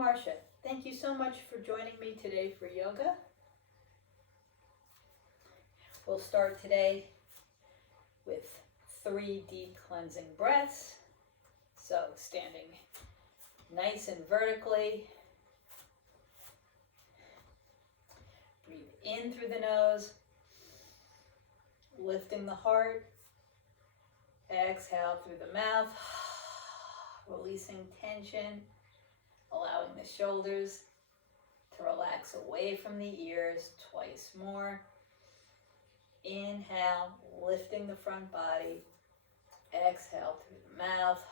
Marcia. Thank you so much for joining me today for yoga. We'll start today with 3 deep cleansing breaths. So standing nice and vertically. Breathe in through the nose, lifting the heart. Exhale through the mouth, releasing tension, allowing the shoulders to relax away from the ears. Twice more. Inhale, lifting the front body. Exhale through the mouth,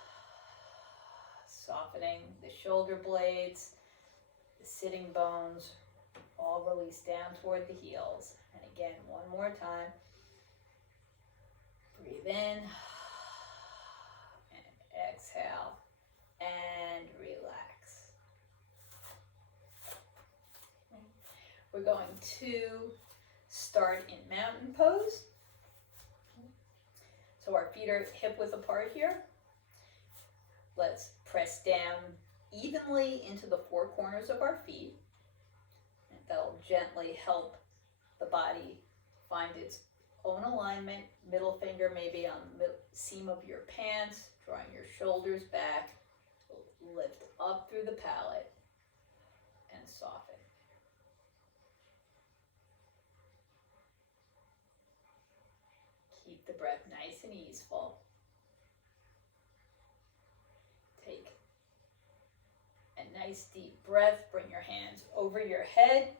softening the shoulder blades, the sitting bones, all release down toward the heels. And again, one more time. Breathe in, and exhale, and relax. We're going to start in mountain pose. So our feet are hip width apart here. Let's press down evenly into the 4 corners of our feet. And that'll gently help the body find its own alignment. Middle finger maybe on the seam of your pants, drawing your shoulders back. Lift up through the palate and soften. Keep the breath nice and easeful. Take a nice deep breath. Bring your hands over your head.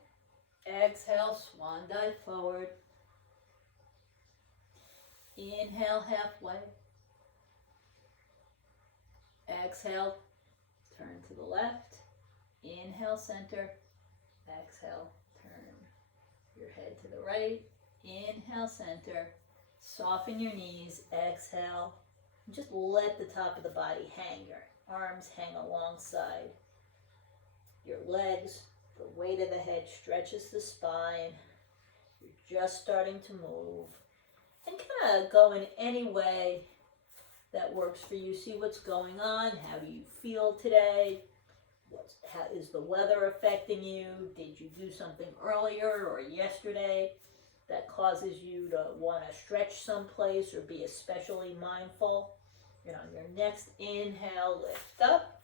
Exhale, swan dive forward. Inhale halfway. Exhale, turn to the left. Inhale, center. Exhale, turn your head to the right. Inhale, center. Soften your knees. Exhale. Just let the top of the body hang. Your arms hang alongside your legs. The weight of the head stretches the spine. You're just starting to move. And kind of go in any way that works for you. See what's going on. How do you feel today? How is the weather affecting you? Did you do something earlier or yesterday that causes you to want to stretch someplace or be especially mindful? And on your next inhale, lift up.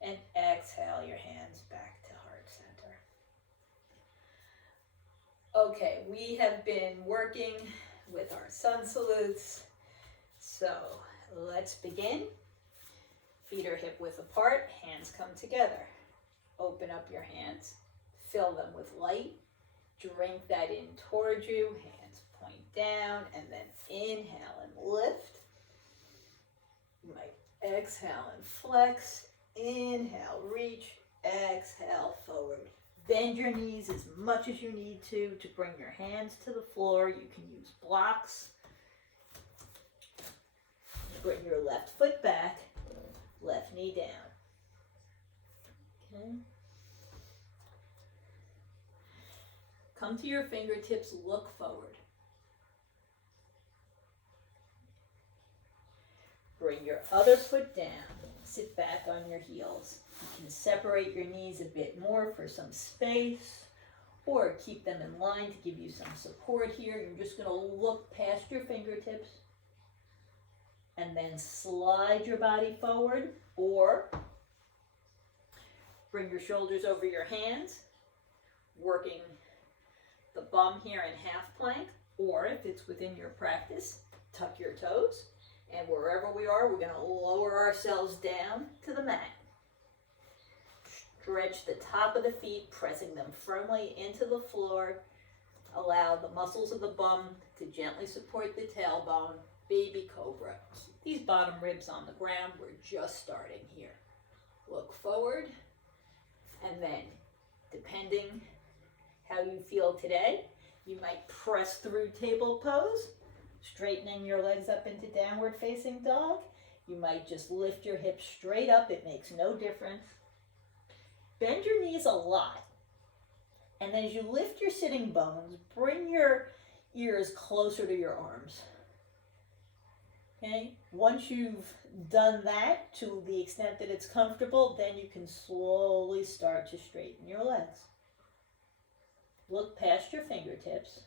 And exhale, your hands back to heart center. Okay, we have been working with our sun salutes. So let's begin. Feet are hip width apart, hands come together. Open up your hands, fill them with light. Drink that in towards you, hands point down, and then inhale and lift. You might exhale and flex. Inhale, reach. Exhale, forward. Bend your knees as much as you need to bring your hands to the floor. You can use blocks. Bring your left foot back, left knee down. Okay. Come to your fingertips, look forward. Bring your other foot down, sit back on your heels. You can separate your knees a bit more for some space, or keep them in line to give you some support here. You're just going to look past your fingertips and then slide your body forward, or bring your shoulders over your hands, working the bum here in half plank, or if it's within your practice, tuck your toes, and wherever we are, we're going to lower ourselves down to the mat. Stretch the top of the feet, pressing them firmly into the floor. Allow the muscles of the bum to gently support the tailbone. Baby cobra. Keep these bottom ribs on the ground. We're just starting here. Look forward, and then, depending how you feel today, you might press through table pose, straightening your legs up into downward facing dog. You might just lift your hips straight up. It makes no difference. Bend your knees a lot. And then as you lift your sitting bones, bring your ears closer to your arms. Okay, once you've done that to the extent that it's comfortable, then you can slowly start to straighten your legs. Look past your fingertips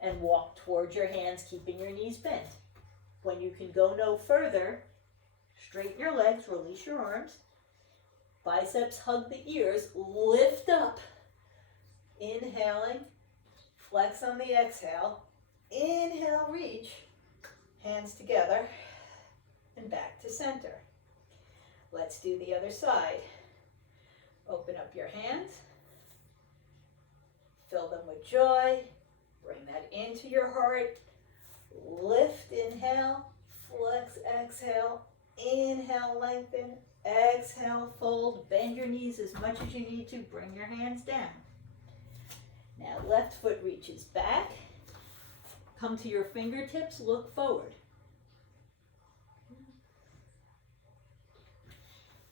and walk towards your hands, keeping your knees bent. When you can go no further, straighten your legs, release your arms, biceps hug the ears, lift up, inhaling, flex on the exhale, inhale, reach, hands together, and back to center. Let's do the other side. Open up your hands, fill them with joy, bring that into your heart, lift, inhale, flex, exhale, inhale, lengthen, exhale, fold, bend your knees as much as you need to, bring your hands down. Now left foot reaches back, come to your fingertips, look forward.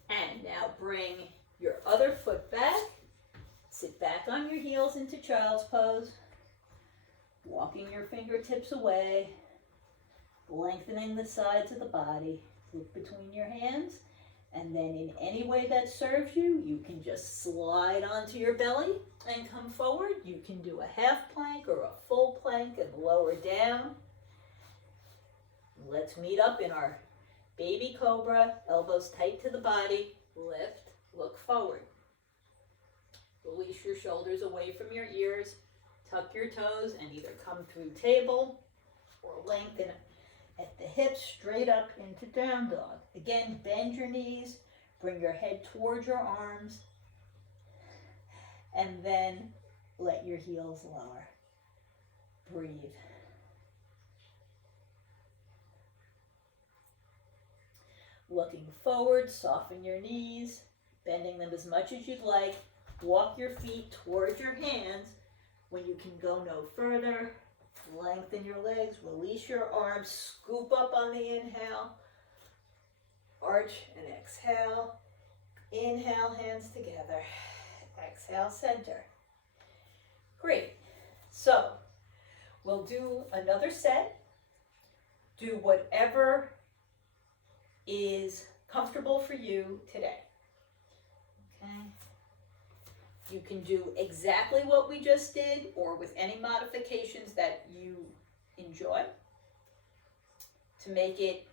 And now bring your other foot back, sit back on your heels into child's pose, walking your fingertips away, lengthening the sides of the body, look between your hands, and then in any way that serves you, you can just slide onto your belly and come forward. You can do a half plank or a full plank and lower down. Let's meet up in our baby cobra, elbows tight to the body, lift, look forward. Release your shoulders away from your ears, tuck your toes and either come through table or lengthen at the hips straight up into down dog. Again, bend your knees, bring your head towards your arms, and then let your heels lower. Breathe. Looking forward, soften your knees, bending them as much as you'd like. Walk your feet towards your hands. When you can go no further, lengthen your legs, release your arms, scoop up on the inhale, arch and exhale. Inhale, hands together. Exhale, center. Great. So we'll do another set. Do whatever is comfortable for you today. Okay. You can do exactly what we just did or with any modifications that you enjoy to make it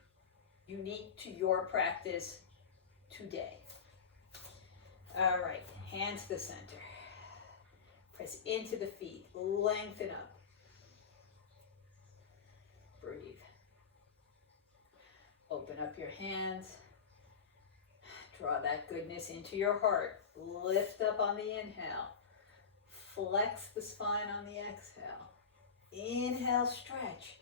unique to your practice today. All right, hands to the center. Press into the feet, lengthen up. Breathe. Open up your hands. Draw that goodness into your heart. Lift up on the inhale. Flex the spine on the exhale. Inhale, stretch.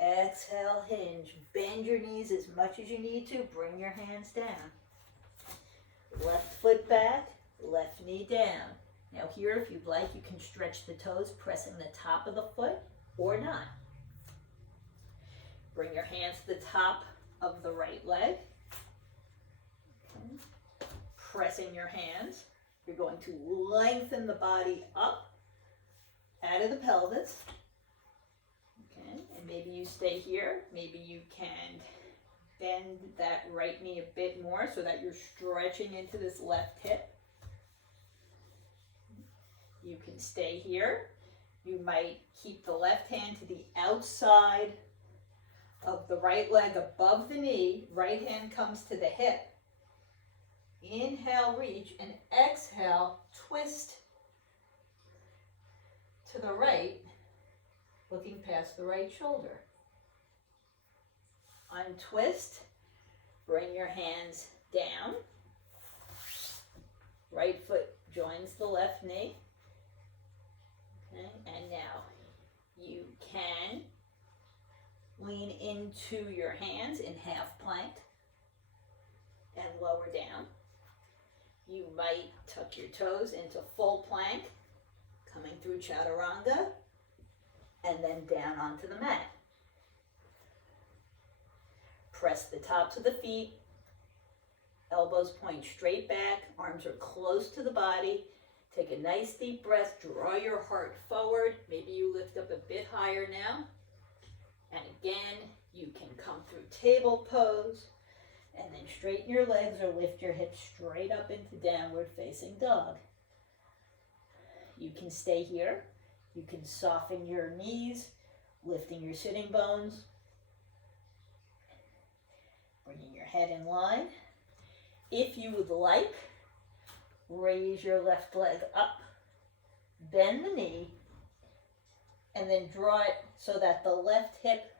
Exhale, hinge. Bend your knees as much as you need to. Bring your hands down. Left foot back, left knee down. Now here, if you'd like, you can stretch the toes, pressing the top of the foot or not. Bring your hands to the top of the right leg. Okay. Pressing your hands. You're going to lengthen the body up out of the pelvis. Okay, and maybe you stay here. Maybe you can bend that right knee a bit more so that you're stretching into this left hip. You can stay here. You might keep the left hand to the outside of the right leg above the knee. Right hand comes to the hip. Inhale, reach, and exhale, twist to the right, looking past the right shoulder. Untwist, bring your hands down. Right foot joins the left knee. Okay, and now you can lean into your hands in half plank and lower down. You might tuck your toes into full plank, coming through chaturanga, and then down onto the mat. Press the tops of the feet, elbows point straight back, arms are close to the body. Take a nice deep breath, draw your heart forward. Maybe you lift up a bit higher now. And again, you can come through table pose and then straighten your legs or lift your hips straight up into downward facing dog. You can stay here. You can soften your knees, lifting your sitting bones, bringing your head in line. If you would like, raise your left leg up, bend the knee, and then draw it so that the left hip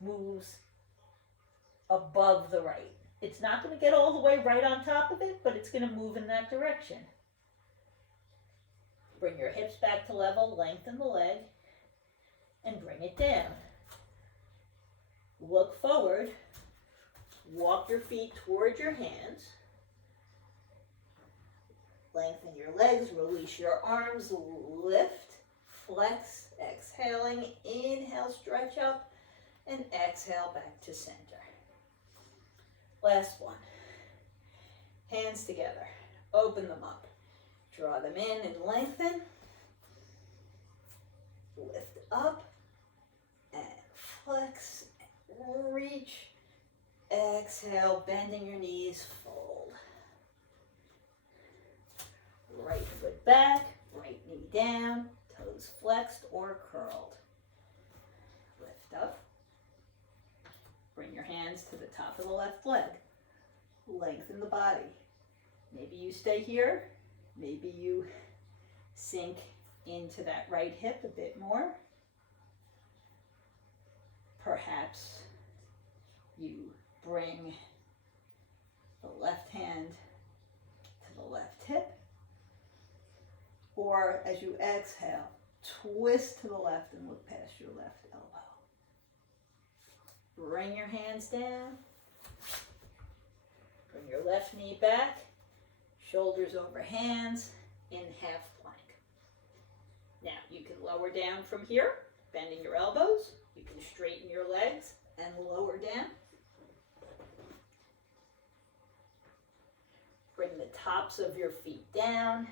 moves above the right. It's not going to get all the way right on top of it, but it's going to move in that direction. Bring your hips back to level, lengthen the leg, and bring it down. Look forward, walk your feet towards your hands, lengthen your legs, release your arms, lift, flex, exhaling, inhale, stretch up, and exhale back to center. Last one. Hands together, open them up. Draw them in and lengthen. Lift up and flex, reach, exhale, bending your knees, fold. Right foot back, right knee down, toes flexed or curled. Lift up. Bring your hands to the top of the left leg. Lengthen the body. Maybe you stay here. Maybe you sink into that right hip a bit more. Perhaps you bring the left hand to the left hip. Or as you exhale, twist to the left and look past your left elbow. Bring your hands down. Bring your left knee back. Shoulders over hands in half plank. Now you can lower down from here, bending your elbows. You can straighten your legs and lower down. Bring the tops of your feet down.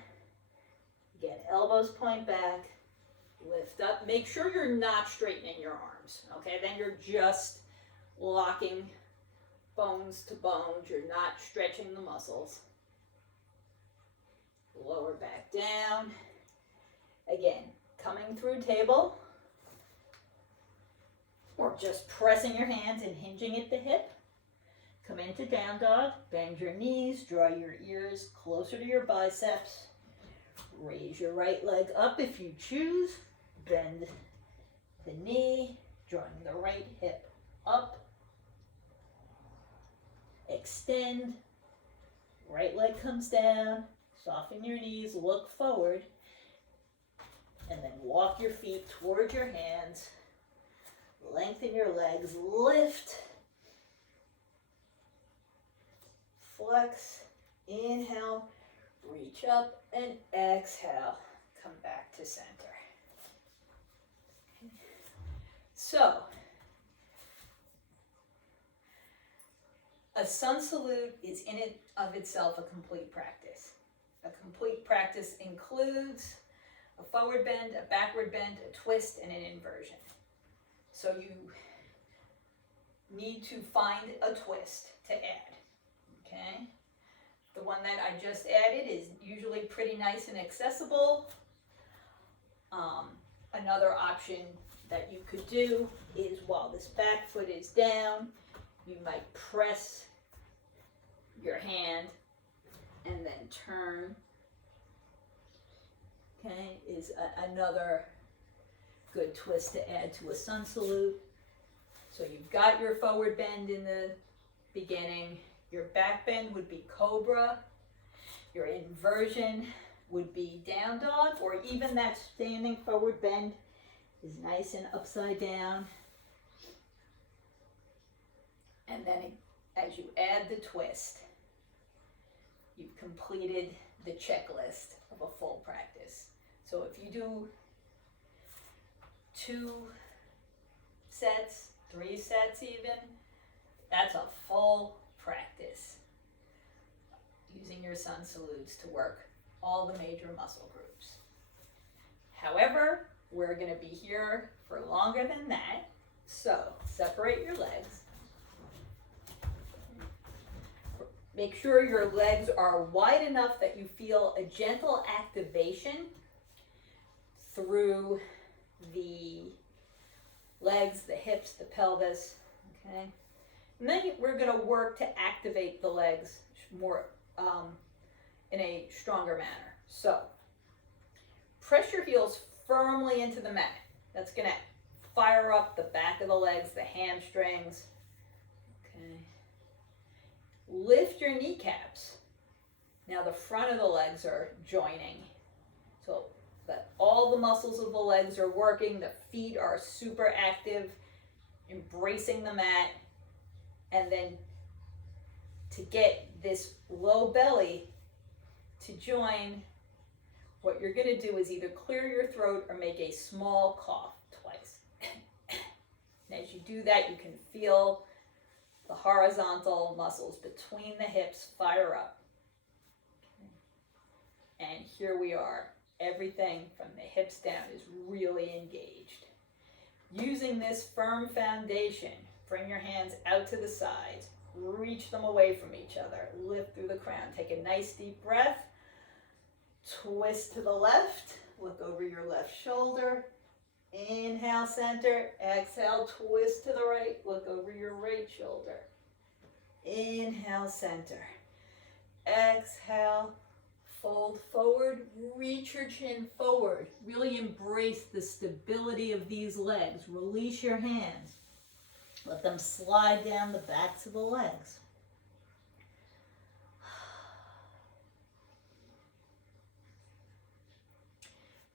Get elbows point back. Lift up. Make sure you're not straightening your arms. Okay, then you're just locking bones to bones. You're not stretching the muscles. Lower back down. Again, coming through table or just pressing your hands and hinging at the hip. Come into down dog. Bend your knees. Draw your ears closer to your biceps. Raise your right leg up if you choose. Bend the knee, drawing the right hip up. Extend. Right leg comes down. Soften your knees, look forward, and then walk your feet towards your hands. Lengthen your legs, lift, flex, inhale, reach up, and exhale. Come back to center. So, a sun salute is in and of itself a complete practice. A complete practice includes a forward bend, a backward bend, a twist, and an inversion. So you need to find a twist to add, okay? The one that I just added is usually pretty nice and accessible. Another option that you could do is while this back foot is down, you might press your hand and then turn, okay, is another good twist to add to a sun salute. So you've got your forward bend in the beginning, your back bend would be cobra, your inversion would be down dog, or even that standing forward bend is nice and upside down. And then as you add the twist, you've completed the checklist of a full practice. So if you do 2 sets, 3 sets even, that's a full practice using your sun salutes to work all the major muscle groups. However, we're going to be here for longer than that. So separate your legs. Make sure your legs are wide enough that you feel a gentle activation through the legs, the hips, the pelvis, okay? And then we're gonna work to activate the legs more in a stronger manner. So press your heels firmly into the mat. That's gonna fire up the back of the legs, the hamstrings, okay? Lift your kneecaps. Now the front of the legs are joining. So that all the muscles of the legs are working, the feet are super active, embracing the mat. And then to get this low belly to join, what you're gonna do is either clear your throat or make a small cough twice. And as you do that, you can feel the horizontal muscles between the hips fire up. And here we are. Everything from the hips down is really engaged. Using this firm foundation, bring your hands out to the sides, reach them away from each other, lift through the crown. Take a nice deep breath, twist to the left, look over your left shoulder, inhale center, exhale, twist to the right, look over your right shoulder. Inhale center, exhale, fold forward, reach your chin forward. Really embrace the stability of these legs. Release your hands. Let them slide down the backs of the legs.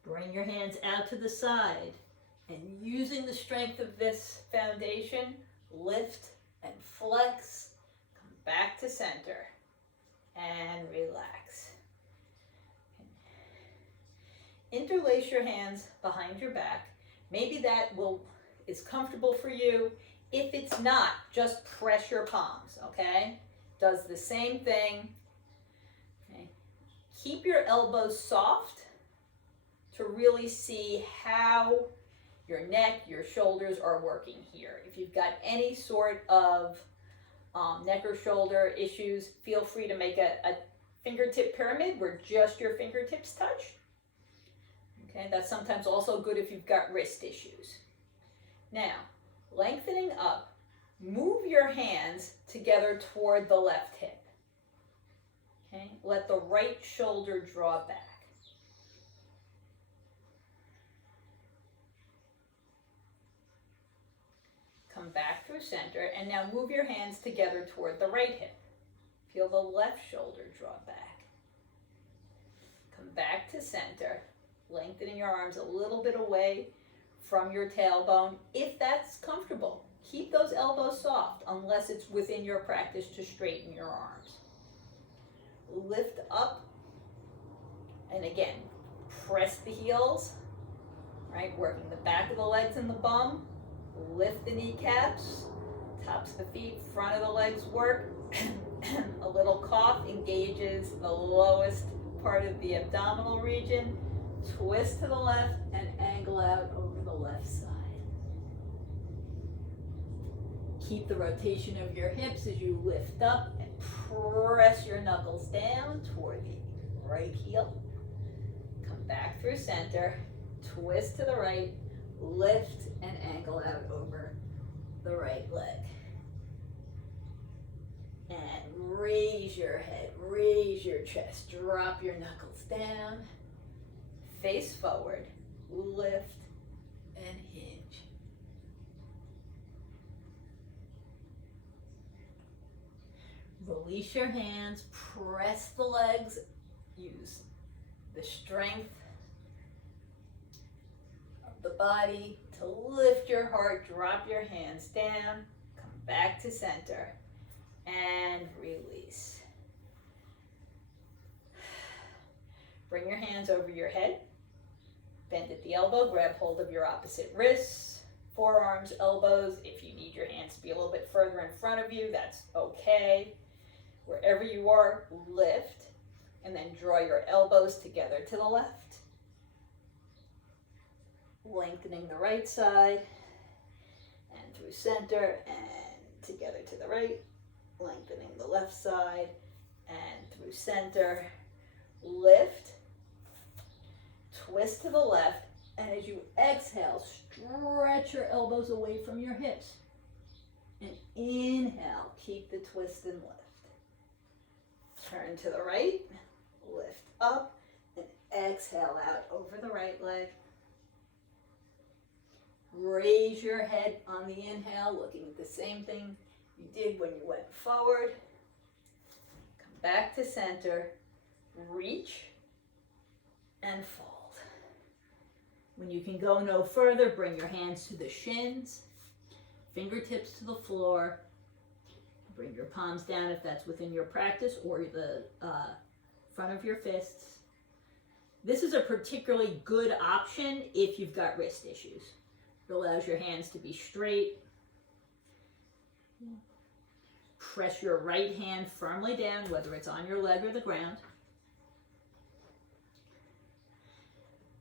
Bring your hands out to the side, and using the strength of this foundation, lift and flex, come back to center, and relax. Interlace your hands behind your back. Maybe that is comfortable for you. If it's not, just press your palms, okay? Does the same thing. Okay. Keep your elbows soft to really see how your neck, your shoulders are working here. If you've got any sort of neck or shoulder issues, feel free to make a fingertip pyramid where just your fingertips touch. Okay, that's sometimes also good if you've got wrist issues. Now, lengthening up, move your hands together toward the left hip. Okay, let the right shoulder draw back. Come back through center, and now move your hands together toward the right hip. Feel the left shoulder draw back. Come back to center, lengthening your arms a little bit away from your tailbone, if that's comfortable. Keep those elbows soft, unless it's within your practice to straighten your arms. Lift up, and again, press the heels, right? Working the back of the legs and the bum. Lift the kneecaps, tops of the feet, front of the legs work. A little cough engages the lowest part of the abdominal region. Twist to the left and angle out over the left side. Keep the rotation of your hips as you lift up and press your knuckles down toward the right heel. Come back through center, twist to the right, lift and angle out over the right leg. And raise your head, raise your chest, drop your knuckles down, face forward, lift and hinge. Release your hands, press the legs, use the strength of the body to lift your heart, drop your hands down, come back to center, and release. Bring your hands over your head, bend at the elbow, grab hold of your opposite wrists, forearms, elbows. If you need your hands to be a little bit further in front of you, that's okay. Wherever you are, lift, and then draw your elbows together to the left. Lengthening the right side, and through center and together to the right, lengthening the left side and through center, lift, twist to the left, and as you exhale, stretch your elbows away from your hips. And inhale, keep the twist and lift. Turn to the right, lift up, and exhale out over the right leg. Raise your head on the inhale, looking at the same thing you did when you went forward. Come back to center, reach, and fold. When you can go no further, bring your hands to the shins, fingertips to the floor. Bring your palms down if that's within your practice, or the front of your fists. This is a particularly good option if you've got wrist issues. It allows your hands to be straight. Press your right hand firmly down, whether it's on your leg or the ground.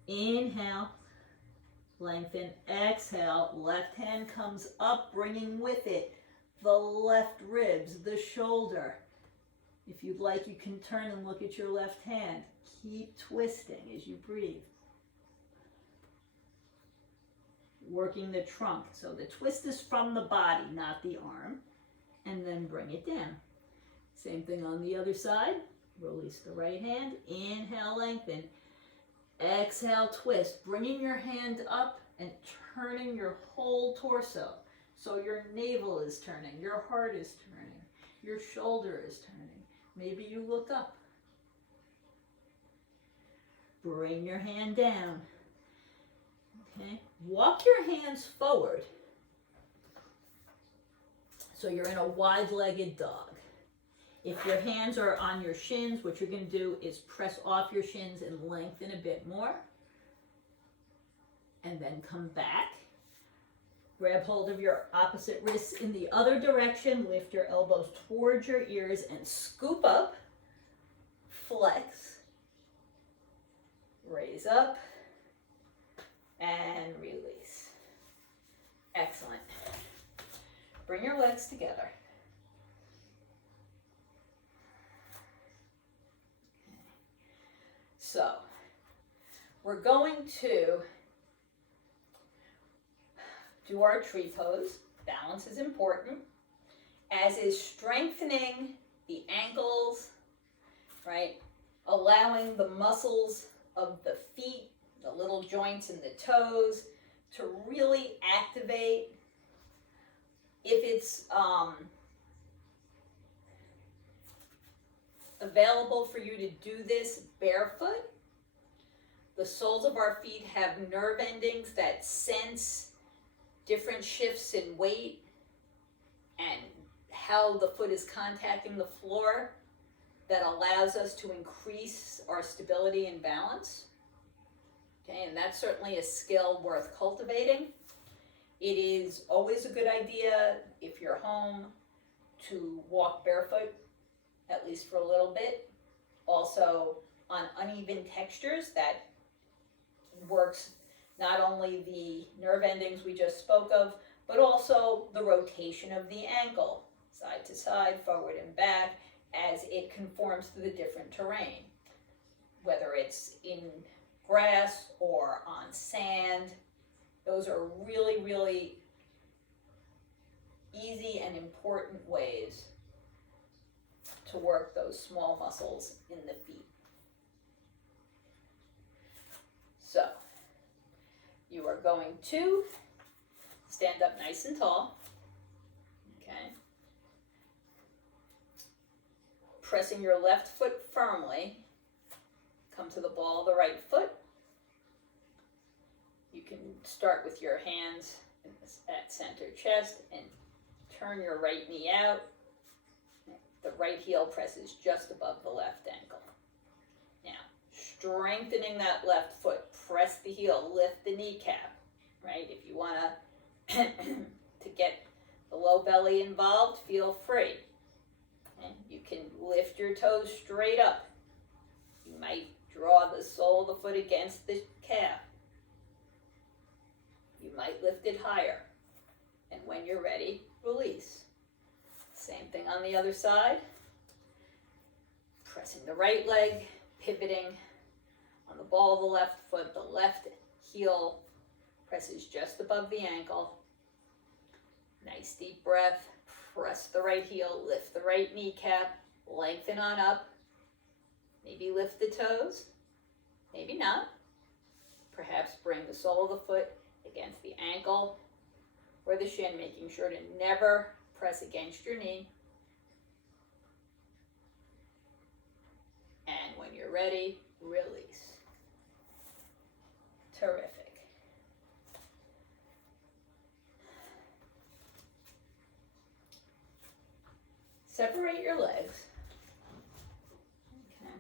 Inhale, lengthen, exhale, left hand comes up, bringing with it the left ribs, the shoulder. If you'd like, you can turn and look at your left hand. Keep twisting as you breathe. Working the trunk. So the twist is from the body, not the arm. And then bring it down. Same thing on the other side. Release the right hand. Inhale, lengthen. Exhale, twist. Bringing your hand up and turning your whole torso. So your navel is turning, your heart is turning, your shoulder is turning. Maybe you look up. Bring your hand down. Okay. Walk your hands forward. So you're in a wide-legged dog. If your hands are on your shins, what you're going to do is press off your shins and lengthen a bit more. And then come back. Grab hold of your opposite wrists in the other direction. Lift your elbows towards your ears and scoop up. Flex. Raise up. And release. Excellent. Bring your legs together. So, we're going to do our tree pose. Balance is important, as is strengthening the ankles, right? Allowing the muscles of the feet, the little joints in the toes, to really activate. If it's available for you to do this barefoot, the soles of our feet have nerve endings that sense different shifts in weight and how the foot is contacting the floor that allows us to increase our stability and balance. Okay, and that's certainly a skill worth cultivating. It is always a good idea, if you're home, to walk barefoot, at least for a little bit. Also, on uneven textures, that works not only the nerve endings we just spoke of, but also the rotation of the ankle, side to side, forward and back, as it conforms to the different terrain, whether it's in grass or on sand. Those are really, really easy and important ways to work those small muscles in the feet. So, you are going to stand up nice and tall, okay? Pressing your left foot firmly, come to the ball of the right foot. You can start with your hands at center chest and turn your right knee out. The right heel presses just above the left ankle. Now, strengthening that left foot, press the heel, lift the kneecap, right? If you want to get the low belly involved, feel free. And you can lift your toes straight up. You might draw the sole of the foot against the calf. You might lift it higher. And And when you're ready, release. Same thing on the other side. Pressing the right leg, pivoting on the ball of the left foot. The left heel presses just above the ankle. Nice deep breath. Press the right heel, lift the right kneecap, lengthen on up. Maybe lift the toes, maybe not. Perhaps bring the sole of the foot against the ankle or the shin, making sure to never press against your knee. And when you're ready, release. Terrific. Separate your legs. Okay.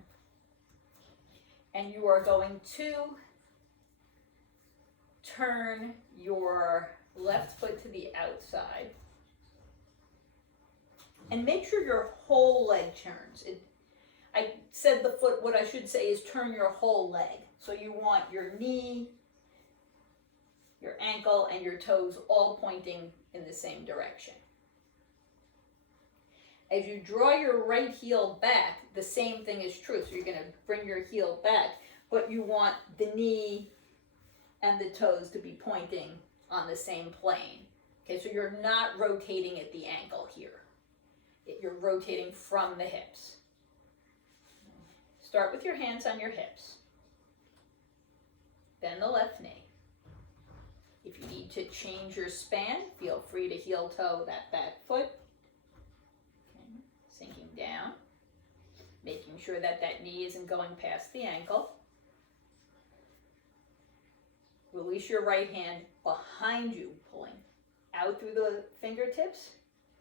And you are going to turn your left foot to the outside. And make sure your whole leg turns. I said the foot, what I should say is turn your whole leg. So you want your knee, your ankle, and your toes all pointing in the same direction. As you draw your right heel back, the same thing is true. So you're going to bring your heel back, but you want the knee and the toes to be pointing on the same plane. Okay, so you're not rotating at the ankle here. You're rotating from the hips. Start with your hands on your hips. Then the left knee. If you need to change your span, feel free to heel toe that back foot. Sinking down, making sure that that knee isn't going past the ankle. Release your right hand behind you, pulling out through the fingertips,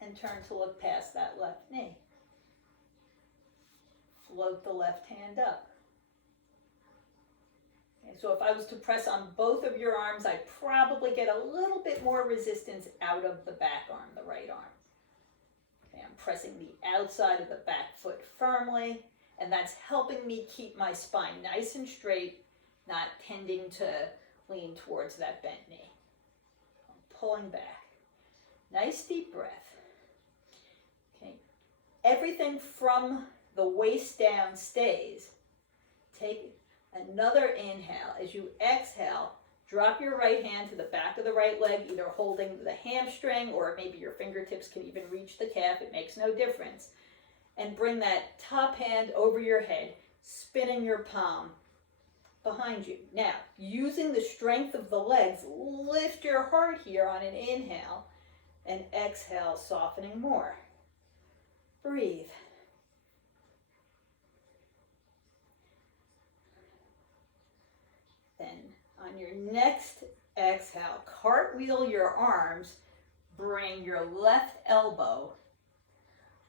and turn to look past that left knee. Float the left hand up. Okay, so if I was to press on both of your arms, I'd probably get a little bit more resistance out of the back arm, the right arm. Okay, I'm pressing the outside of the back foot firmly, and that's helping me keep my spine nice and straight, not tending to lean towards that bent knee. I'm pulling back. Nice deep breath. Okay, everything from the waist down stays. Take another inhale. As you exhale, drop your right hand to the back of the right leg, either holding the hamstring or maybe your fingertips can even reach the calf. It makes no difference. And bring that top hand over your head, spinning your palm behind you. Now, using the strength of the legs, lift your heart here on an inhale and exhale, softening more. Breathe. Then on your next exhale, cartwheel your arms, bring your left elbow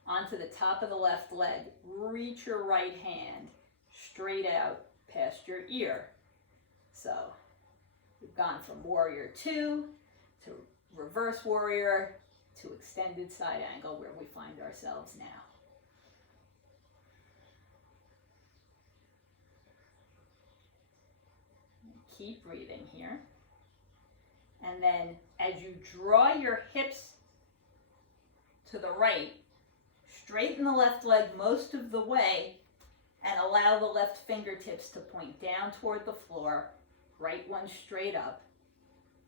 onto the top of the left leg, reach your right hand straight out past your ear. So we've gone from warrior 2 to reverse warrior to extended side angle where we find ourselves now. Keep breathing here. And then as you draw your hips to the right, straighten the left leg most of the way and allow the left fingertips to point down toward the floor, right one straight up,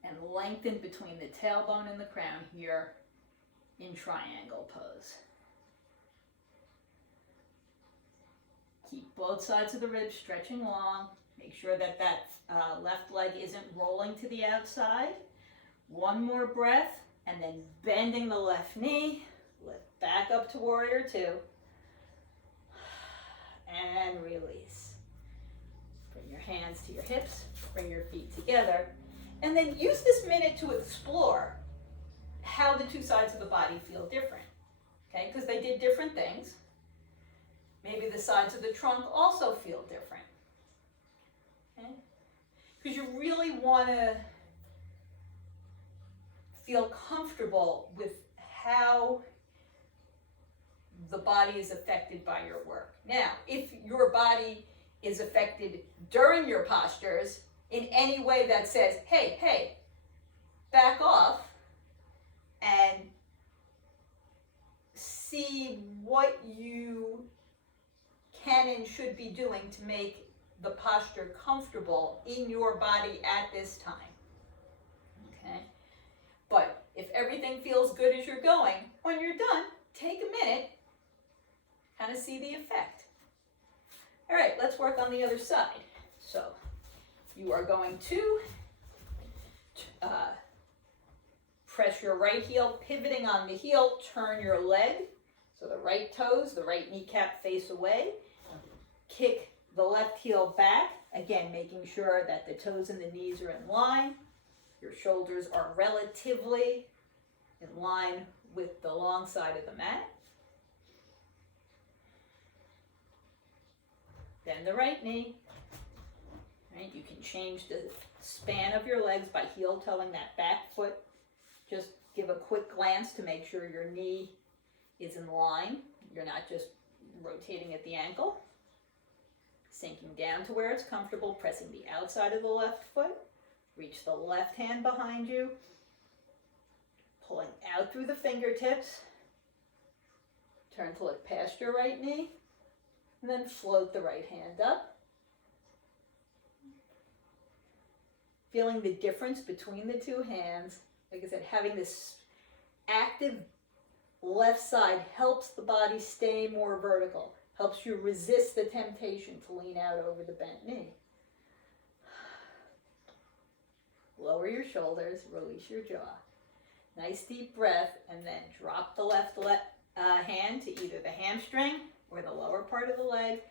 and lengthen between the tailbone and the crown here in triangle pose. Keep both sides of the ribs stretching long. Make sure that left leg isn't rolling to the outside. One more breath, and then bending the left knee. Lift back up to warrior 2. And release. Bring your hands to your hips. Bring your feet together. And then use this minute to explore how the two sides of the body feel different. Okay, because they did different things. Maybe the sides of the trunk also feel different. Okay? Because you really want to feel comfortable with how the body is affected by your work. Now, if your body is affected during your postures in any way that says, hey, back off, and see what you can and should be doing to make the posture comfortable in your body at this time. Okay? But if everything feels good as you're going, when you're done, take a minute, kind of see the effect. All right, let's work on the other side. So you are going to press your right heel, pivoting on the heel, turn your leg. So the right toes, the right kneecap face away. Kick the left heel back, again, making sure that the toes and the knees are in line. Your shoulders are relatively in line with the long side of the mat. Then the right knee. Right? You can change the span of your legs by heel toeing that back foot. Just give a quick glance to make sure your knee is in line. You're not just rotating at the ankle. Sinking down to where it's comfortable, pressing the outside of the left foot. Reach the left hand behind you. Pulling out through the fingertips. Turn to look past your right knee. And then float the right hand up. Feeling the difference between the two hands. Like I said, having this active left side helps the body stay more vertical. Helps you resist the temptation to lean out over the bent knee. Lower your shoulders, release your jaw. Nice deep breath, and then drop the left hand to either the hamstring or the lower part of the leg.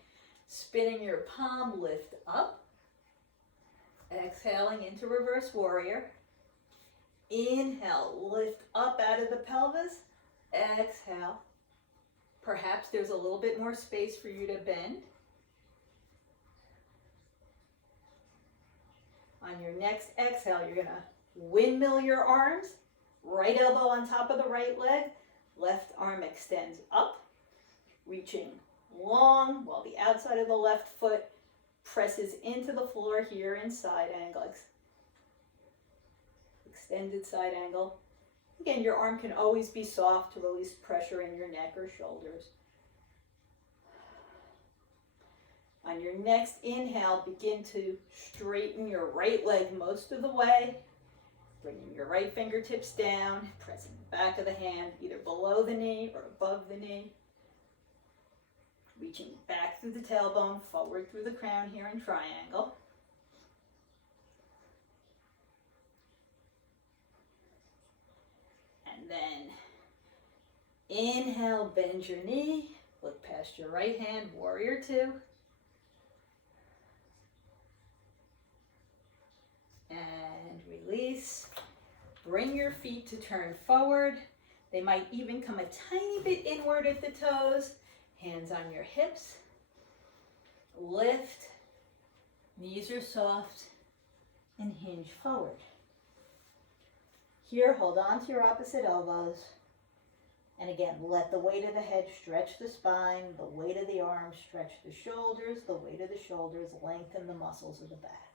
Spinning your palm, lift up. Exhaling into reverse warrior. Inhale, lift up out of the pelvis. Exhale. Perhaps there's a little bit more space for you to bend. On your next exhale, you're going to windmill your arms. Right elbow on top of the right leg. Left arm extends up, reaching long while the outside of the left foot presses into the floor here in side angle. Extended side angle. Again, your arm can always be soft to release pressure in your neck or shoulders. On your next inhale, begin to straighten your right leg most of the way, bringing your right fingertips down, pressing the back of the hand either below the knee or above the knee. Reaching back through the tailbone, forward through the crown here in triangle. And then inhale, bend your knee, look past your right hand, warrior two. And release. Bring your feet to turn forward. They might even come a tiny bit inward at the toes. Hands on your hips. Lift. Knees are soft. And hinge forward. Here, hold on to your opposite elbows. And again, let the weight of the head stretch the spine, the weight of the arms stretch the shoulders, the weight of the shoulders lengthen the muscles of the back.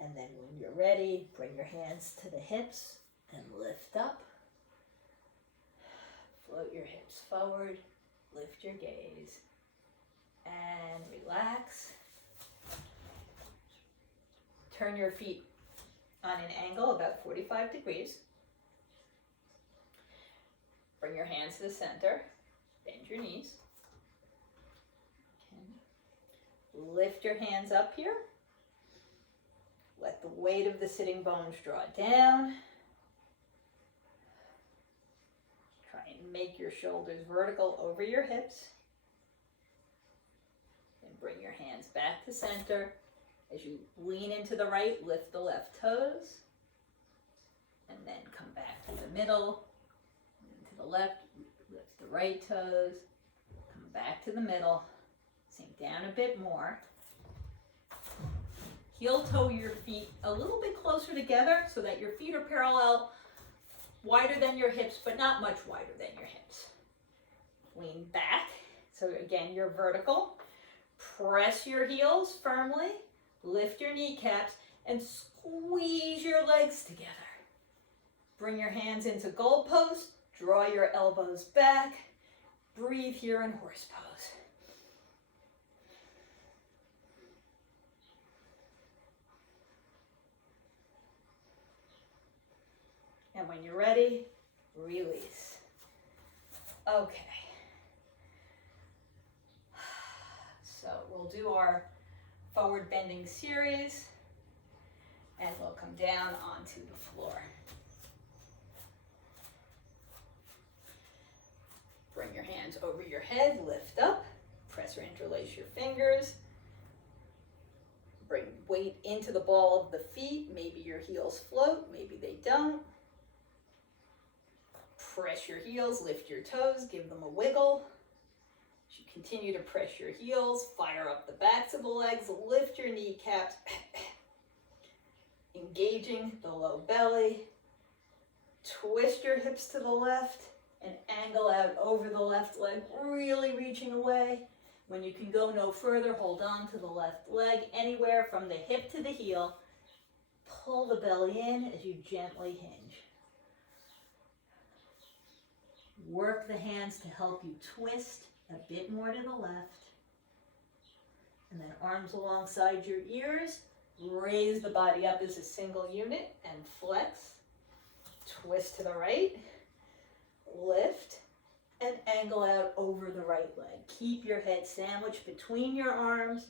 And then when you're ready, bring your hands to the hips and lift up. Float your hips forward, lift your gaze, and relax. Turn your feet on an angle about 45 degrees. Bring your hands to the center, bend your knees. Okay. Lift your hands up here. Let the weight of the sitting bones draw down. Try and make your shoulders vertical over your hips. Then bring your hands back to center. As you lean into the right, lift the left toes. And then come back to the middle. To the left, lift the right toes. Come back to the middle. Sink down a bit more. Heel toe your feet a little bit closer together so that your feet are parallel, wider than your hips, but not much wider than your hips. Lean back, So again, you're vertical. Press your heels firmly, lift your kneecaps, and squeeze your legs together. Bring your hands into goalpost, draw your elbows back, breathe here in horse pose. And when you're ready, release. Okay. So we'll do our forward bending series and we'll come down onto the floor. Bring your hands over your head, lift up, press or interlace your fingers. Bring weight into the ball of the feet. Maybe your heels float, maybe they don't. Press your heels, lift your toes, give them a wiggle. As you continue to press your heels, fire up the backs of the legs, lift your kneecaps, engaging the low belly. Twist your hips to the left and angle out over the left leg, really reaching away. When you can go no further, hold on to the left leg, anywhere from the hip to the heel. Pull the belly in as you gently hinge. Work the hands to help you twist a bit more to the left. And then arms alongside your ears. Raise the body up as a single unit and flex. Twist to the right. Lift and angle out over the right leg. Keep your head sandwiched between your arms.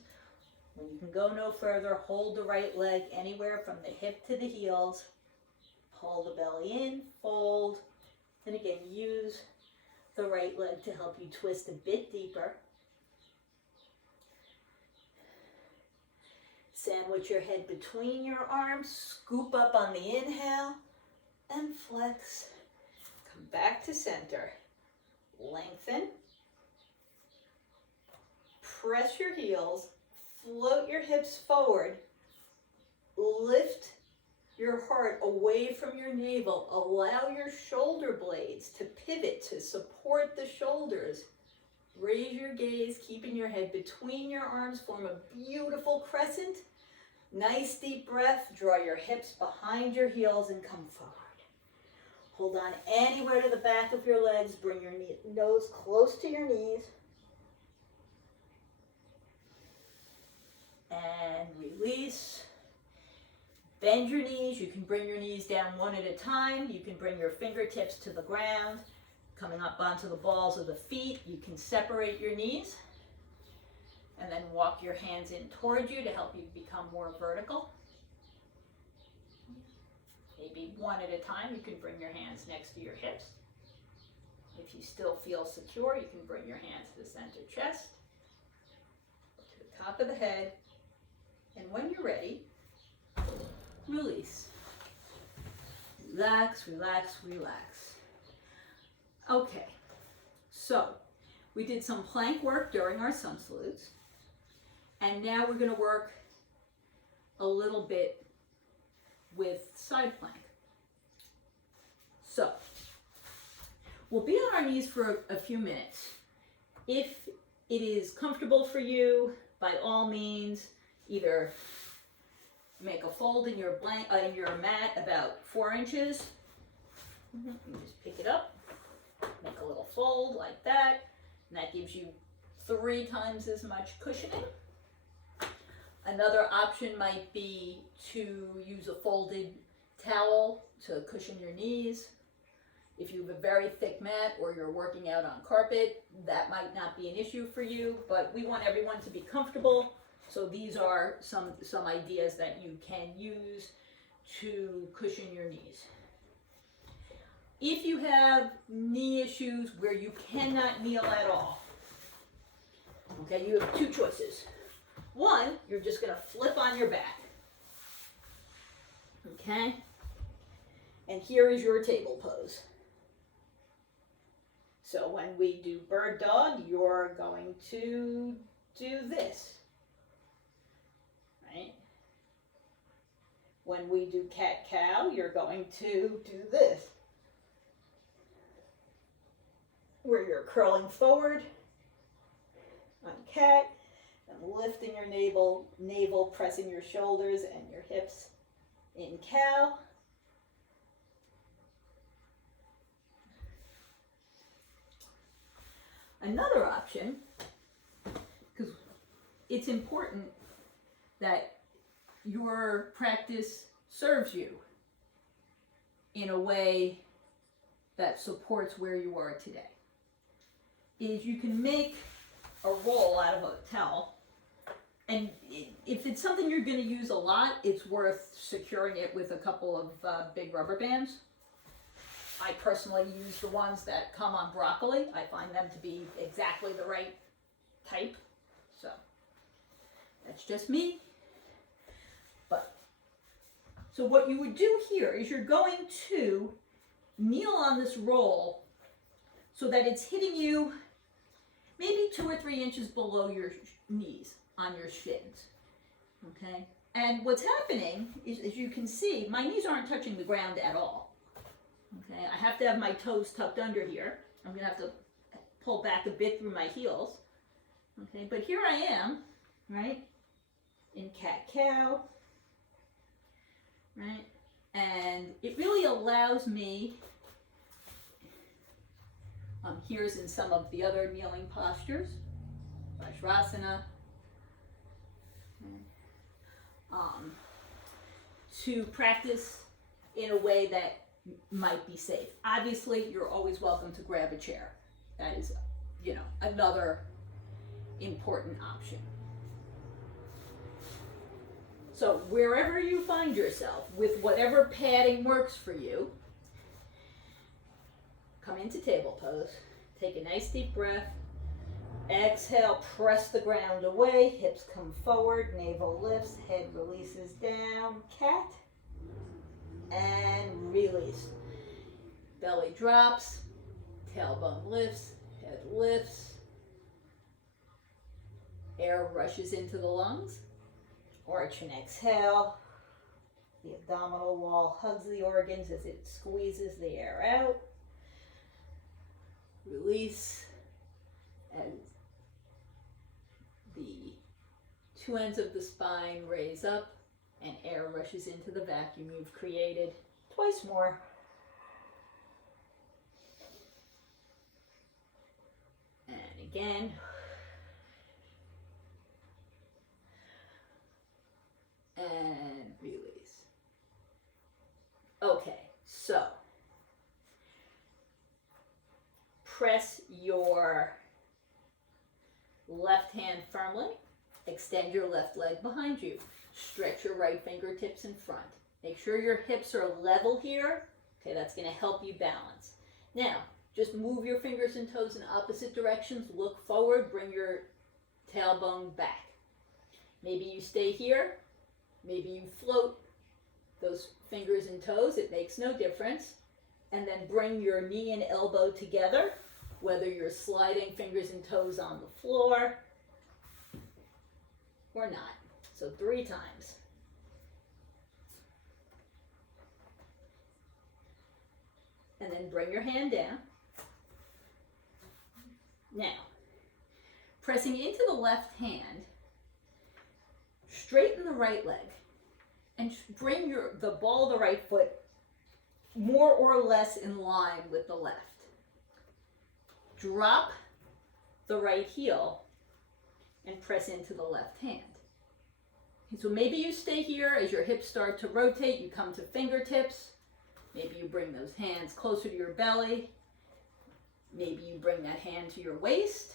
When you can go no further, hold the right leg anywhere from the hip to the heels. Pull the belly in, fold, and again, use the right leg to help you twist a bit deeper. Sandwich your head between your arms, scoop up on the inhale, and flex. Come back to center. Lengthen. Press your heels, float your hips forward, lift your heart away from your navel. Allow your shoulder blades to pivot to support the shoulders. Raise your gaze, keeping your head between your arms. Form a beautiful crescent. Nice deep breath. Draw your hips behind your heels and come forward. Hold on anywhere to the back of your legs. Bring your nose close to your knees. And release. Bend your knees. You can bring your knees down one at a time. You can bring your fingertips to the ground, coming up onto the balls of the feet. You can separate your knees and then walk your hands in towards you to help you become more vertical. Maybe one at a time. You can bring your hands next to your hips. If you still feel secure, you can bring your hands to the center chest, to the top of the head, and when you're ready, release. Relax, relax, relax. Okay, so we did some plank work during our sun salutes, and now we're going to work a little bit with side plank. So we'll be on our knees for a few minutes. If it is comfortable for you, by all means, either make a fold in your mat about 4 inches. You just pick it up, make a little fold like that, and that gives you 3 times as much cushioning. Another option might be to use a folded towel to cushion your knees. If you have a very thick mat or you're working out on carpet, that might not be an issue for you, but we want everyone to be comfortable. So these are some ideas that you can use to cushion your knees. If you have knee issues where you cannot kneel at all, okay, you have 2 choices. One, you're just going to flip on your back. Okay? And here is your table pose. So when we do bird dog, you're going to do this. Right? When we do cat cow, you're going to do this. Where you're curling forward on cat, and lifting your navel, pressing your shoulders and your hips in cow. Another option, because it's important that your practice serves you in a way that supports where you are today, is you can make a roll out of a towel, and if it's something you're going to use a lot, it's worth securing it with a couple of big rubber bands. I personally use the ones that come on broccoli. I find them to be exactly the right type, so that's just me. But so what you would do here is you're going to kneel on this roll so that it's hitting you maybe 2 or 3 inches below your knees on your shins, okay? And what's happening is, as you can see, my knees aren't touching the ground at all, okay? I have to have my toes tucked under here. I'm gonna have to pull back a bit through my heels, okay? But here I am, right, in cat-cow, right? And it really allows me, here's in some of the other kneeling postures, Vajrasana, to practice in a way that might be safe. Obviously, you're always welcome to grab a chair. That is, another important option. So wherever you find yourself, with whatever padding works for you, come into table pose. Take a nice deep breath. Exhale, press the ground away. Hips come forward, navel lifts, head releases down. Cat. And release. Belly drops, tailbone lifts, head lifts. Air rushes into the lungs. Arch and exhale. The abdominal wall hugs the organs as it squeezes the air out. Release as the 2 ends of the spine raise up and air rushes into the vacuum you've created. Twice more. And again. And release. Okay, so press your left hand firmly. Extend your left leg behind you. Stretch your right fingertips in front. Make sure your hips are level here. Okay, that's going to help you balance. Now, just move your fingers and toes in opposite directions. Look forward. Bring your tailbone back. Maybe you stay here. Maybe you float those fingers and toes. It makes no difference. And then bring your knee and elbow together, whether you're sliding fingers and toes on the floor or not. So 3 times. And then bring your hand down. Now, pressing into the left hand, straighten the right leg and bring the ball of the right foot more or less in line with the left. Drop the right heel and press into the left hand. So maybe you stay here. As your hips start to rotate, you come to fingertips. Maybe you bring those hands closer to your belly. Maybe you bring that hand to your waist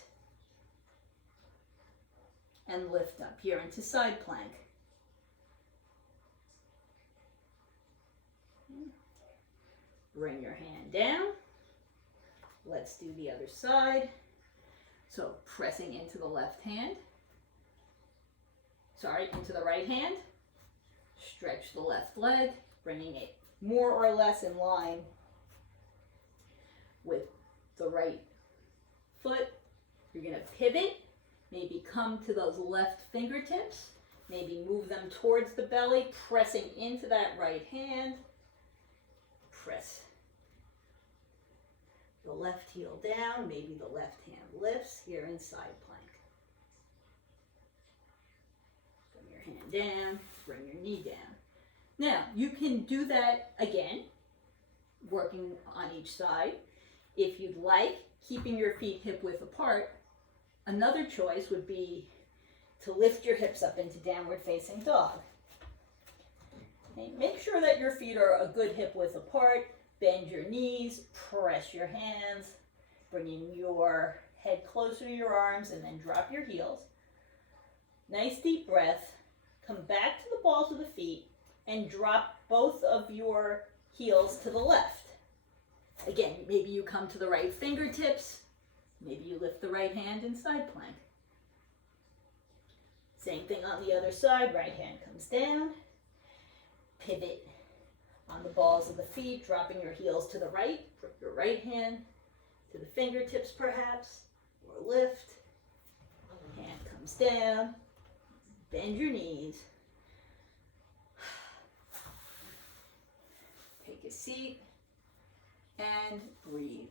and lift up here into side plank. Bring your hand down. Let's do the other side. So pressing into the left hand. Into the right hand. Stretch the left leg, bringing it more or less in line with the right foot. You're going to pivot. Maybe come to those left fingertips. Maybe move them towards the belly, pressing into that right hand. Press the left heel down. Maybe the left hand lifts here in side plank. down, bring your knee down. Now, you can do that again, working on each side. If you'd like, keeping your feet hip width apart, another choice would be to lift your hips up into downward facing dog. Okay, make sure that your feet are a good hip width apart. Bend your knees, press your hands, bringing your head closer to your arms, and then drop your heels. Nice deep breath. Come back to the balls of the feet and drop both of your heels to the left. Again, maybe you come to the right fingertips. Maybe you lift the right hand in side plank. Same thing on the other side. Right hand comes down. Pivot on the balls of the feet, dropping your heels to the right. Bring your right hand to the fingertips perhaps, or lift. Hand comes down. Bend your knees. Take a seat and breathe.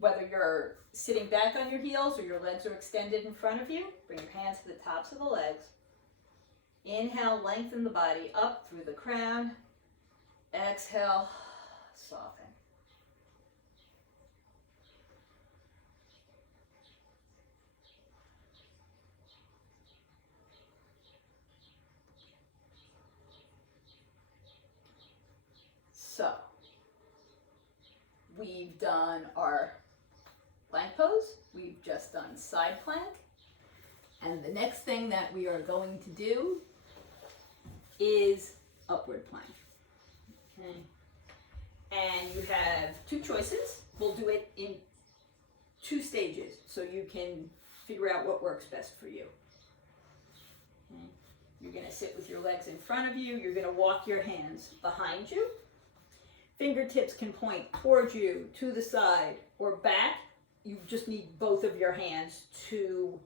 Whether you're sitting back on your heels or your legs are extended in front of you, bring your hands to the tops of the legs. Inhale, lengthen the body up through the crown. Exhale, soften. So, we've done our plank pose, we've just done side plank, and the next thing that we are going to do is upward plank. Okay. And you have two choices. We'll do it in 2 stages so you can figure out what works best for you. Okay. You're going to sit with your legs in front of you. You're going to walk your hands behind you. Fingertips can point towards you, to the side, or back. You just need both of your hands to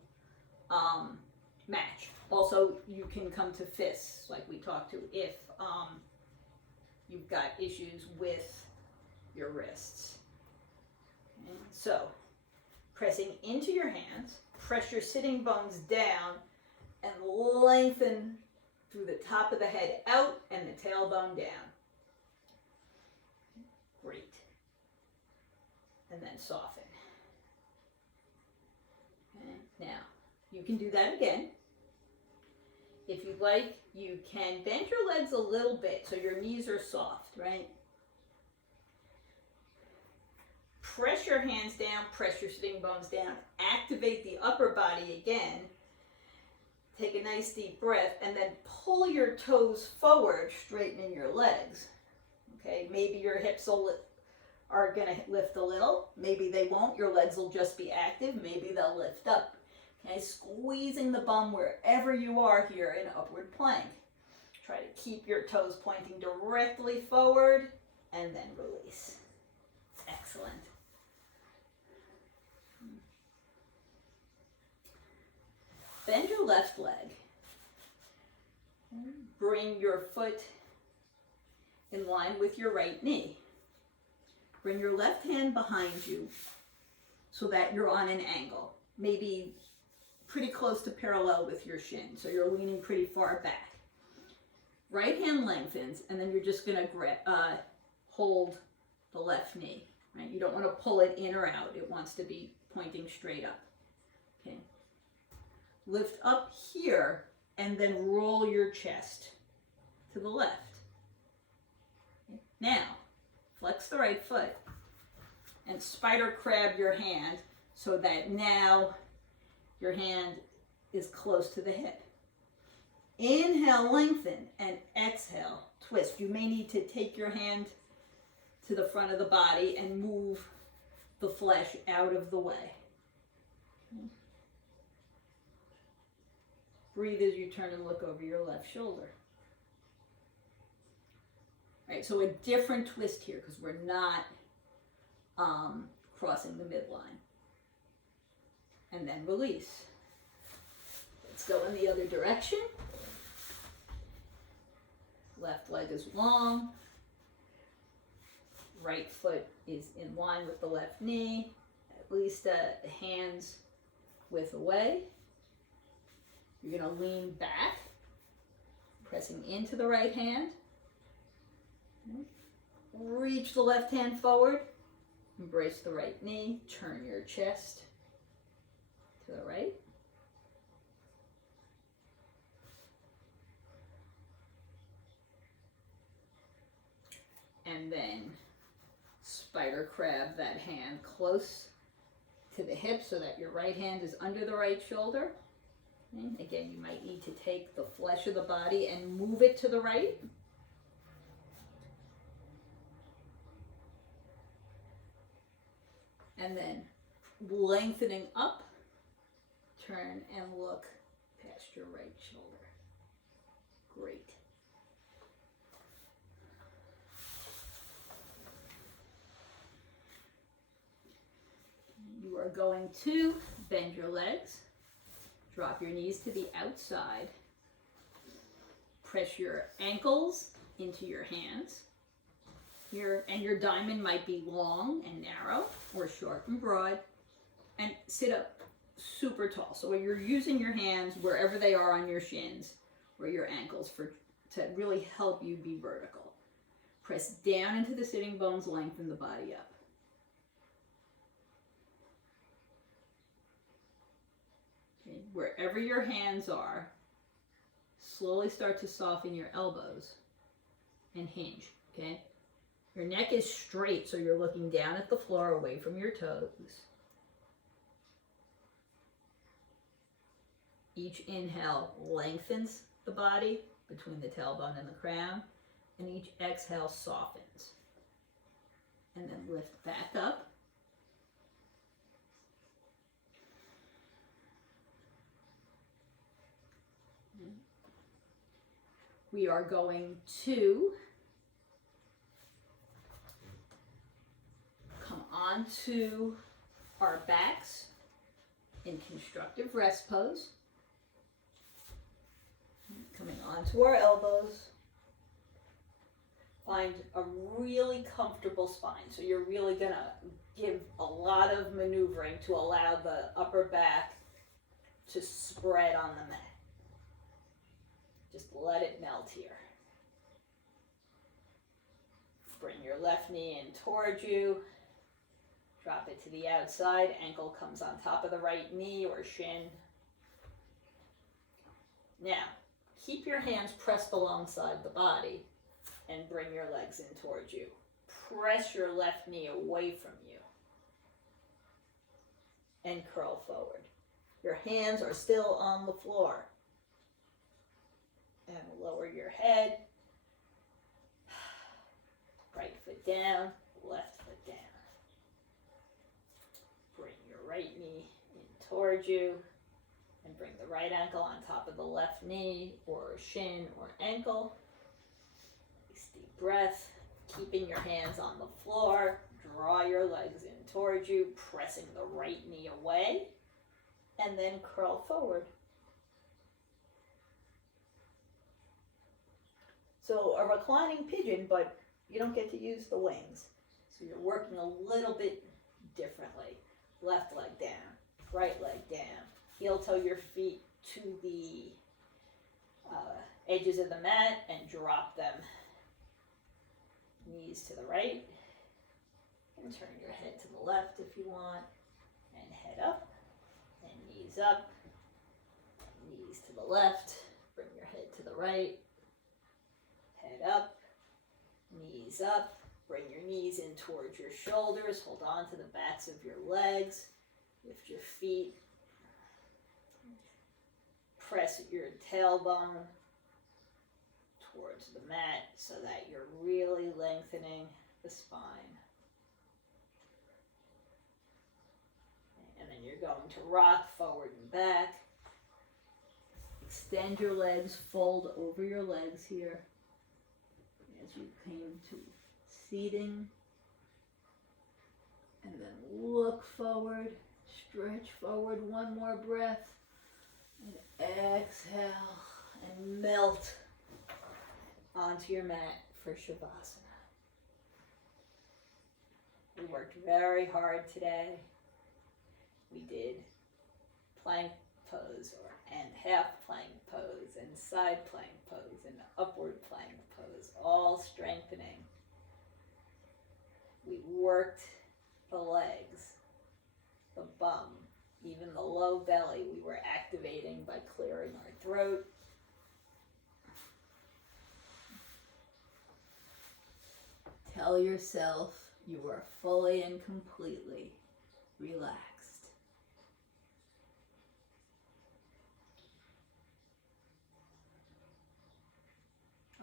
match. Also, you can come to fists, like we talked to, if you've got issues with your wrists. Okay. So, pressing into your hands, press your sitting bones down, and lengthen through the top of the head out and the tailbone down. Great. And then soften. Okay. Now, you can do that again. If you'd like, you can bend your legs a little bit so your knees are soft, right? Press your hands down, press your sitting bones down, activate the upper body again. Take a nice deep breath and then pull your toes forward, straightening your legs. Okay, maybe your hips are going to lift a little. Maybe they won't. Your legs will just be active. Maybe they'll lift up. Okay, squeezing the bum wherever you are here in upward plank. Try to keep your toes pointing directly forward and then release. Excellent. Bend your left leg. Bring your foot in line with your right knee. Bring your left hand behind you so that you're on an angle, maybe pretty close to parallel with your shin, so you're leaning pretty far back. Right hand lengthens, and then you're just going to hold the left knee. Right? You don't want to pull it in or out. It wants to be pointing straight up. Okay. Lift up here, and then roll your chest to the left. Okay. Now, flex the right foot and spider crab your hand so that now your hand is close to the hip. Inhale, lengthen, and exhale, twist. You may need to take your hand to the front of the body and move the flesh out of the way. Breathe as you turn and look over your left shoulder. All right, so a different twist here because we're not crossing the midline. And then release. Let's go in the other direction. Left leg is long. Right foot is in line with the left knee. At least the hands width away. You're going to lean back, pressing into the right hand. Reach the left hand forward. Embrace the right knee. Turn your chest to the right. And then spider crab that hand close to the hip so that your right hand is under the right shoulder. And again, you might need to take the flesh of the body and move it to the right. And then lengthening up, turn and look past your right shoulder. Great. You are going to bend your legs, drop your knees to the outside, press your ankles into your hands. Your diamond might be long and narrow or short and broad, and sit up super tall. So when you're using your hands wherever they are on your shins or your ankles to really help you be vertical. Press down into the sitting bones, lengthen the body up. Okay, wherever your hands are, slowly start to soften your elbows and hinge, okay? Your neck is straight, so you're looking down at the floor away from your toes. Each inhale lengthens the body between the tailbone and the crown, and each exhale softens. And then lift back up. We are going to come onto our backs in constructive rest pose. Coming onto our elbows. Find a really comfortable spine. So you're really going to give a lot of maneuvering to allow the upper back to spread on the mat. Just let it melt here. Bring your left knee in towards you. Drop it to the outside. Ankle comes on top of the right knee or shin. Now, keep your hands pressed alongside the body and bring your legs in towards you. Press your left knee away from you and curl forward. Your hands are still on the floor. And lower your head. Right foot down, left foot down. Bring your right knee in towards you and bring the right ankle on top of the left knee or shin or ankle. Nice deep breath, keeping your hands on the floor. Draw your legs in towards you, pressing the right knee away, and then curl forward. So a reclining pigeon, but you don't get to use the wings. So you're working a little bit differently. Left leg down, right leg down. Heel toe your feet to the edges of the mat and drop them. Knees to the right. And turn your head to the left if you want. And head up. And knees up. Knees to the left. Bring your head to the right. Head up, knees up, bring your knees in towards your shoulders, hold on to the backs of your legs, lift your feet, press your tailbone towards the mat so that you're really lengthening the spine. And then you're going to rock forward and back. Extend your legs, fold over your legs here. As you came to seating, and then look forward, stretch forward, one more breath, and exhale, and melt onto your mat for Shavasana. We worked very hard today. We did plank pose, and half plank pose, and side plank pose, and upward plank pose, all strengthening. We worked the legs, the bum, even the low belly we were activating by clearing our throat. Tell yourself you are fully and completely relaxed.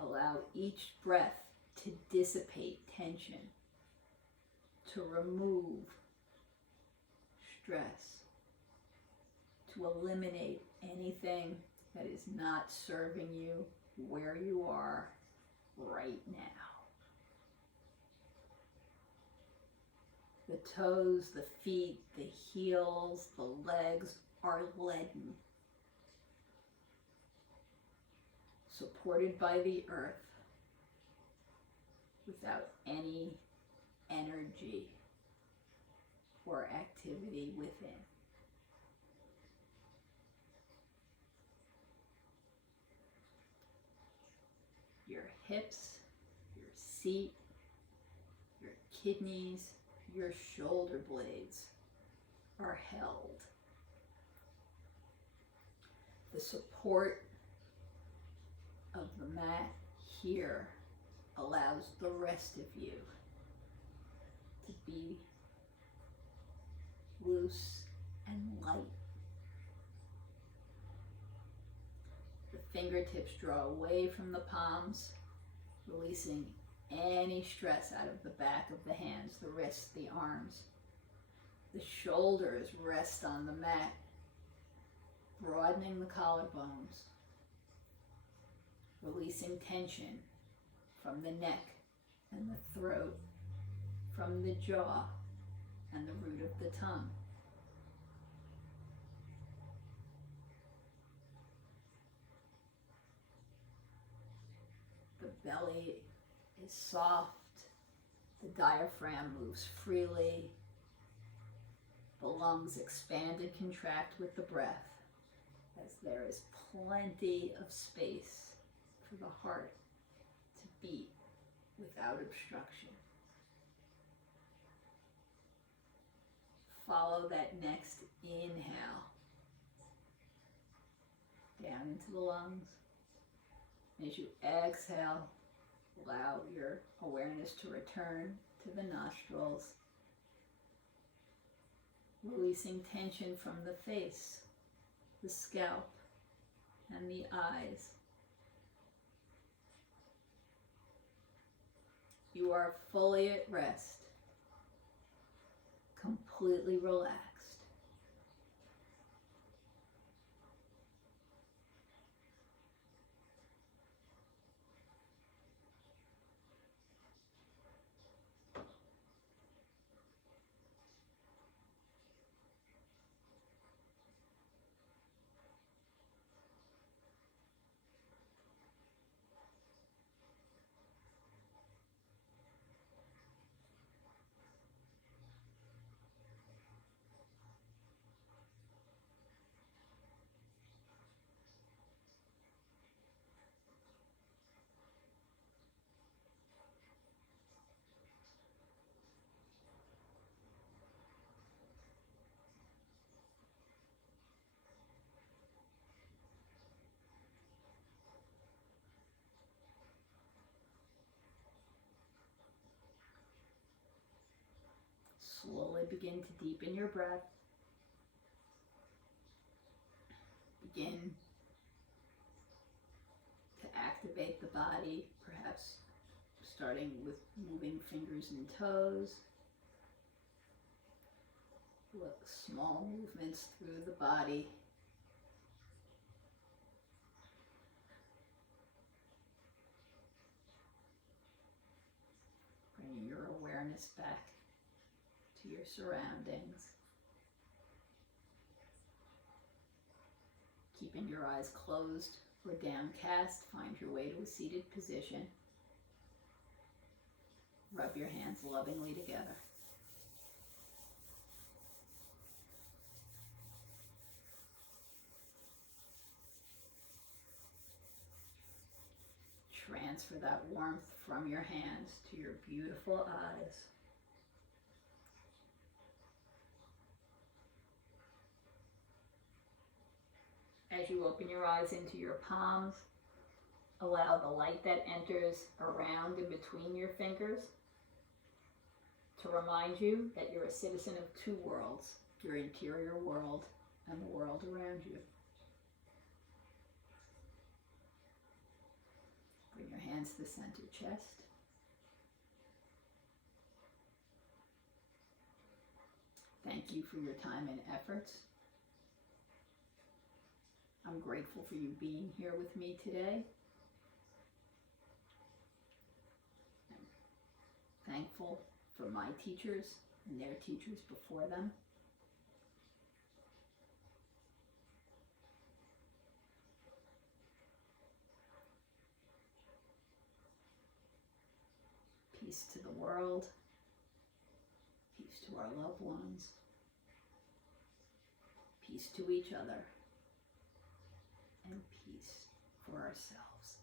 Allow each breath to dissipate tension, to remove stress, to eliminate anything that is not serving you where you are right now. The toes, the feet, the heels, the legs are leaden, supported by the earth, without any energy or activity within. Your hips, your seat, your kidneys, your shoulder blades are held. The support of the mat here allows the rest of you to be loose and light. The fingertips draw away from the palms, releasing any stress out of the back of the hands, the wrists, the arms. The shoulders rest on the mat, broadening the collarbones, releasing tension from the neck and the throat, from the jaw and the root of the tongue. The belly is soft, the diaphragm moves freely, the lungs expand and contract with the breath, as there is plenty of space for the heart to beat without obstruction. Follow that next inhale down into the lungs. As you exhale, allow your awareness to return to the nostrils, releasing tension from the face, the scalp, and the eyes. You are fully at rest, completely relaxed. Slowly begin to deepen your breath. Begin to activate the body, perhaps starting with moving fingers and toes. Small movements through the body. Bringing your awareness back to your surroundings. Keeping your eyes closed or downcast, find your way to a seated position. Rub your hands lovingly together. Transfer that warmth from your hands to your beautiful eyes. As you open your eyes into your palms, allow the light that enters around and between your fingers to remind you that you're a citizen of two worlds, your interior world and the world around you. Bring your hands to the center chest. Thank you for your time and efforts. I'm grateful for you being here with me today. I'm thankful for my teachers and their teachers before them. Peace to the world. Peace to our loved ones. Peace to each other. And peace for ourselves.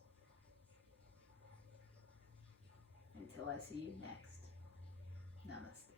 Until I see you next. Namaste.